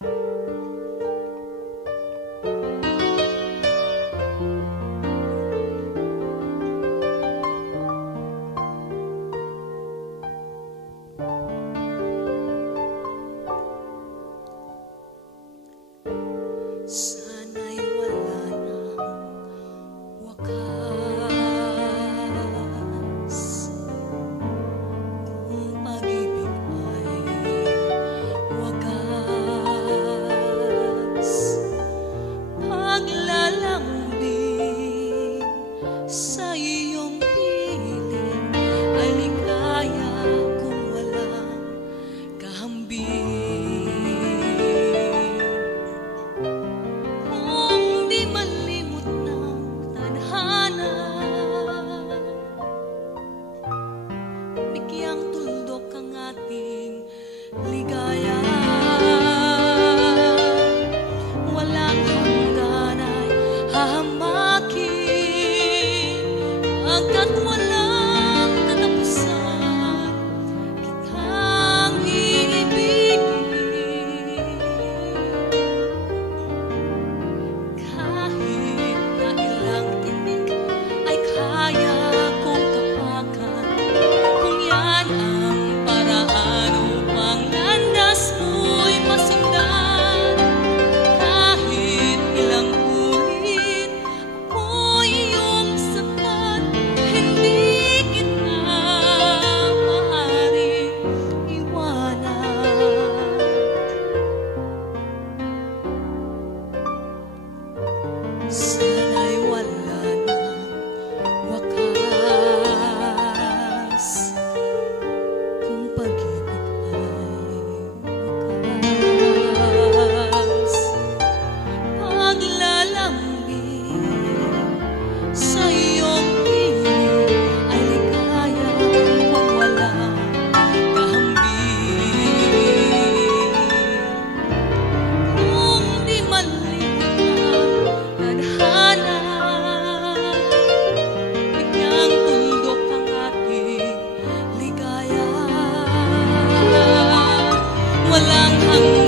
Sana'y wala ng wakas, kung pag-ibig ay wagas. Paglalambing sa iyong piling ay ligaya kung walang kahambing. Bigyang tuldok ang ating ligaya, walang hanggan ay hahamakin, hanggat walang katapusan kitang iibigin. Kahit na ilang tinik ay kaya kong tapakan, kung yan ang paraan upang landas mo'y masundan. Kahit ilang ulit ako'y iyong saktan, hindi kita maaaring iwanan. Sana'y wala ng wakas, kung pag-ibig ay wakas. Paglalambing sa iyong piling ay ligaya kung walang kahambing. Kung di man limot ang tadhana, bigyang tuldok ang ating ligaya, walang hanggan